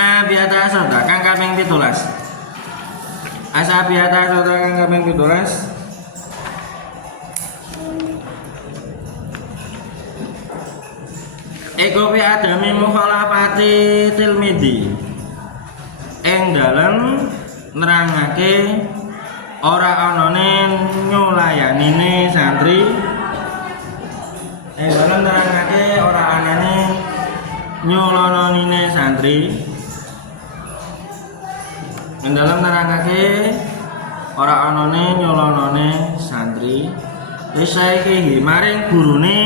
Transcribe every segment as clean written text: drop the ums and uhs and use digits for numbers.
Asabiata sota kang kaping 17. Asabiata sota kang kaping 17. Eko fi adami mukhalafati tilmidi. Ing dalem nerangake ora anane nyulayanine santri. Ing dalem nerangake ora anane nyulononine santri. Ing dalem nerangake ora anane nyulonone santri. Lisaihi maring gurune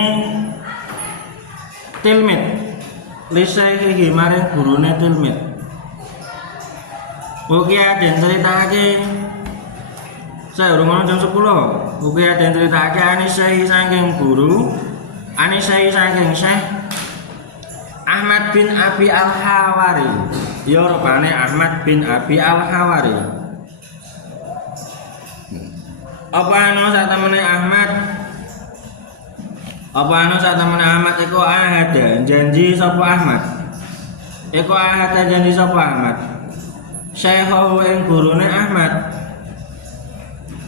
tilmid. Lisaihi maring gurune tilmid. Ukia den ceritake saya urung jam 10. Ukia den ceritake anisai saking guru, anisai saking Syekh Ahmad bin Abi Al-Hawari. Ya rupane Ahmad bin Abi Al-Hawari. Apa ana sak temene Ahmad? Apa ana sak temene Ahmad iku ahada janji sapa Ahmad? Iku ahada janji sapa Ahmad? Syekhu ing gurune Ahmad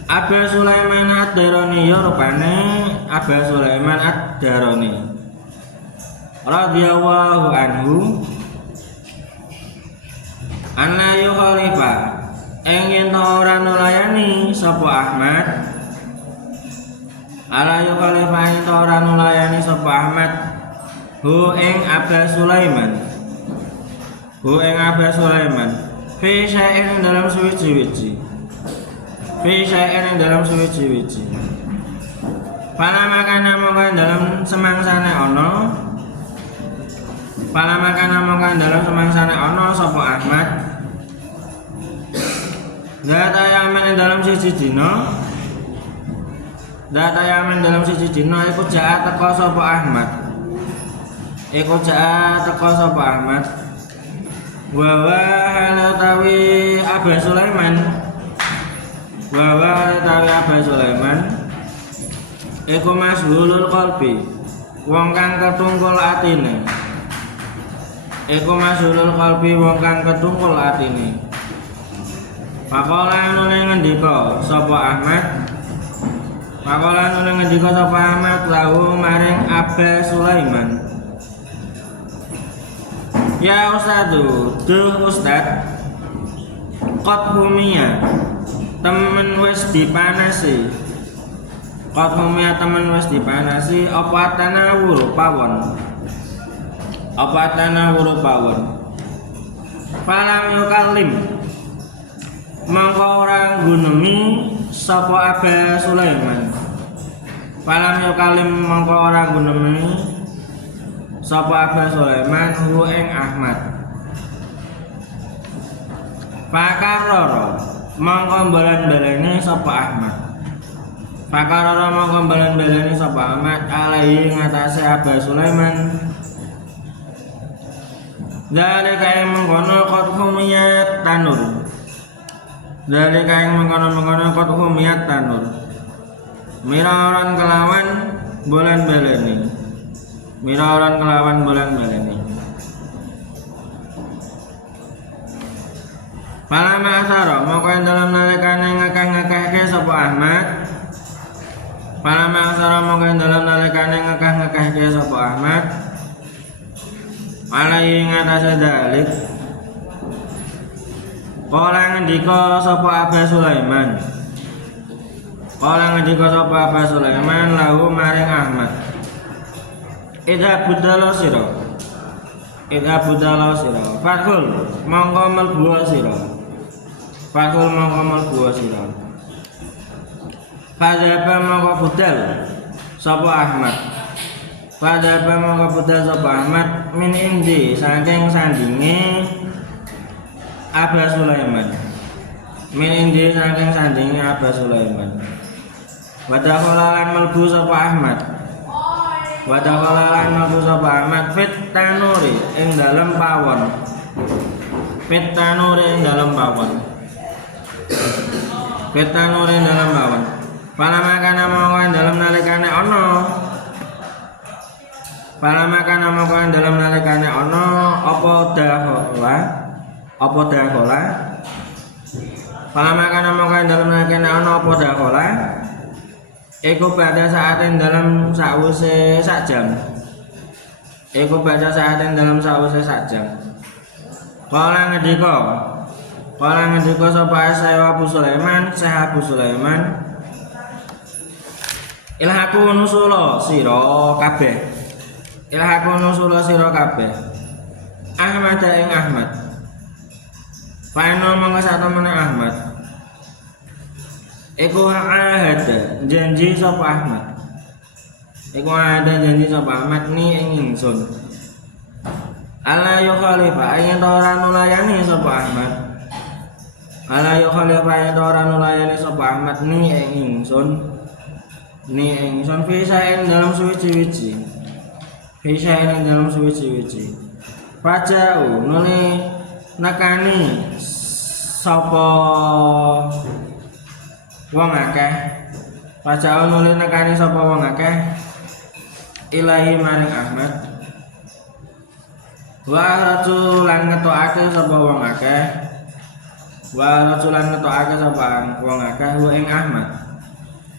Aba Sulaiman Ad-Darani ya rupane Aba Sulaiman Ad-Darani radhiyallahu anhu anna yu khalifah ing yen ora nulayani sapa Ahmad ala yu khalifah ing ora nulayani sapa Ahmad hu ing Aba Sulaiman fi syai'in dalam suwi-wiji. Fi syai'in dalam suwi-wiji. Pala makana mongko dalam semangsane ana. Pala makana mongko dalam semangsane ana sapa Ahmad. Data yaman dalam siji dina. Data yaman dalam siji dina iku jaa teka sapa Ahmad. Iku jaa teka sapa Ahmad. Wawa halatawi Aba Sulaiman. Wawa halatawi Aba Sulaiman iku masghulul qalbi, wong kang ketungkul atine. Iku masghulul qalbi, wong kang ketungkul atine. Pakola nune ngendika sapa Ahmad. Pakola nune ngendika sapa Ahmad lahu maring Aba Sulaiman. Ya Ustadu, duh Ustad, qad humia temen wis dipanasi. Qad humia temen wis dipanasi apa tanawur pawon. Apa tanawur pawon. Falam yukallim mangko ora nggunemi sapa Aba Sulaiman. Falam yukallim mangko ora nggunemi sapa Aba Sulaiman hu ing Ahmad. Pakarara mongko mbalan-baleni sapa Ahmad. Pakarara mongko mbalan-baleni sapa Ahmad alaihi ngatasé Aba Sulaiman. Dalika ing mengkono qad humiyat tanur. Dalika ing mengkono qad humiyat tanur. Miraran kelawan bolan-baleni. Miraran kelawan bulan baleni. Palama asara moko dalam nalikane ngakah-ngakahke sapa Ahmad. Palama asara moko dalam nalikane ngakah-ngakahke sapa Ahmad. Alai ngatasé dalik. Kala ngendika sapa Aba Sulaiman. Kala ngendika sapa Aba Sulaiman lahu maring Ahmad. Idha budala sira. Idha budala sira. Fathul mongko mlebu sira. Fathul mongko mlebu sira. Fadzaba mongko budal sapa Ahmad. Fadzaba mongko budal sapa Ahmad min indi saking sandinge Aba Sulaiman. Min indi saking sandinge Aba Sulaiman. Wadakhala lan mlebu sapa Ahmad. Wadakhala lan mlebu sapa Ahmad fit tanuri ing dalem pawon. Fit tanuri ing dalem pawon. Fit tanuri ing dalem pawon. Palamaka mongko ing dalem nalikane ana. Palamaka mongko ing dalem nalikane ana apa dakhala apa dakhala Palama kana mongko dalem nakene ana apa dakhala iku pada saatin dalam sawise sak jam iku pada saatin dalam sawise sak jam Kala ngendika sapa Syekh Abu Sulaiman Ilhaku nusula sira kabeh Ahmad ing Ahmad Paino mongko sak temene Ahmad Iku ahada janji sapa Ahmad ni ing ingsun Ala yo khalifah ayen ora nulayani sapa Ahmad ni ing ingsun fisaen dalam suwi-suwi Pajau nuli nakani sapa wong akeh ilahi maring Ahmad wa rajulan ngetokake sapa wong akeh ing Ahmad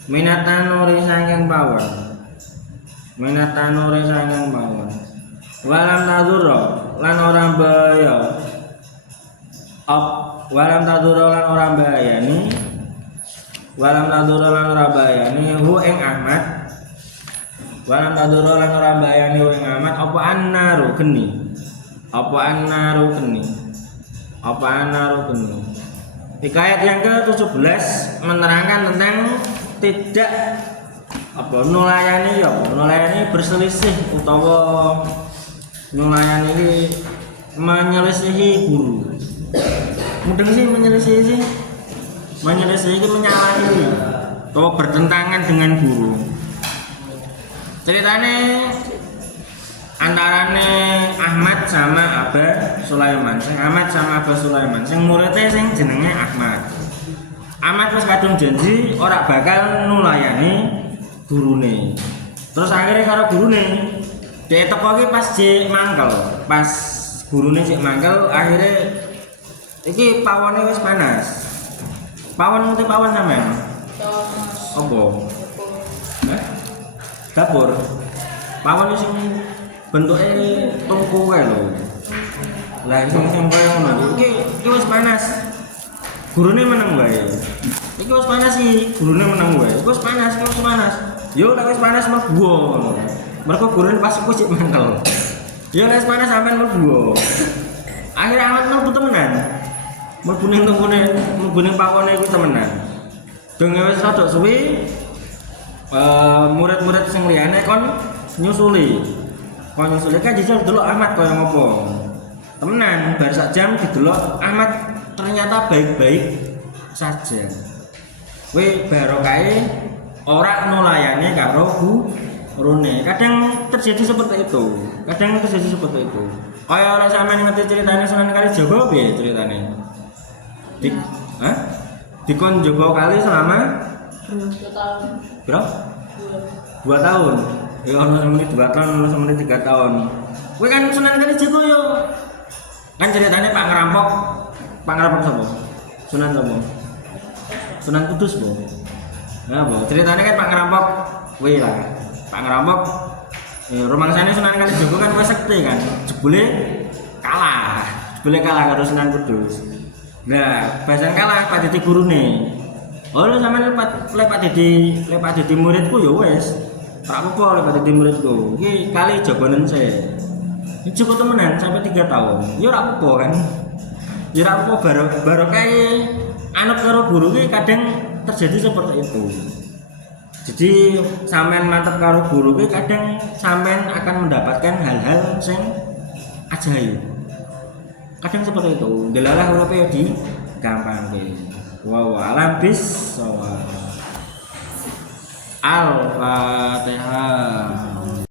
minatan nuri sanging pawon walam tadurra lan ora bayani hu ing Ahmad apa annaru geni Hikayat yang ke-17 menerangkan tentang tidak nulayani berselisih utawa nulayani menyelisihi guru. Mudeng sih menyelisihi menyalahi atau bertentangan dengan guru. Ceritane antarane Ahmad sama Aba Sulaiman. Sing muridnya sing jenenge Ahmad wis kadung janji ora bakal nulayani gurune. Terus akhirnya karo gurune dhek teko iki pas gurune sik mangkel akhirnya iki pawone wis panas. Pawon ngerti pawon sampean? Apa? Dapur. Pawon sing bentuke tungku kae lho. Lah sing koyo ngono iki wis panas. Gurune meneng wae. Iki wis panas iki, gurune meneng wae. Wis panas. Yo nek wis panas mlebu. Mergo gurune pas iku sik mangkel. Yo nek wis panas sampean mlebu. Akhire awak mlebu temenan. Mlebu pawone iku temenan. Dene wis rada suwi murid-murid sing liyane kon nyusuli kan jajal delok Ahmad kaya ngopo. Temenan bar sak jam didelok Ahmad ternyata baik-baik saja. Barokahe ora nulayani karo gurune. Kadang terjadi seperti itu. Kaya ora sampeyan ngerti ceritane Sunan Kalijaga piye ceritane? Dikon jaga kali selama 2 tahun. Berapa? 2 tahun. Ya ono semene 2 tahun, ono semene 3 tahun. Kowe kan Sunan Kalijaga yo. Kan ceritane Pak ngerampok sapa? Sunan sapa? Sunan Kudus, Bu. Nah, Bu, ceritane kan Pak ngerampok kuwi lah. Pak ngerampok rumangsane Sunan Kalijaga kan kuwi sekti kan. Jebule kalah karo Sunan Kudus. Nah, bahasan kalah Pak Dadi gurune. Oh, sampeyan Pak Dadi muridku ya wis. Tak apa Pak Dadi muridku. Iki kali jagonen se. Iki cukup temenan sampai 3 tahun. Ya ora apa kan. Ya ora apa barokahe anut karo guru ki kadang terjadi seperti itu. Jadi sampean mantep karo guru ki kadang sampean akan mendapatkan hal-hal sing ajaib. Kadang seperti itu. Delalah uripe di gampangke. Wa alam bis Al-Fatihah.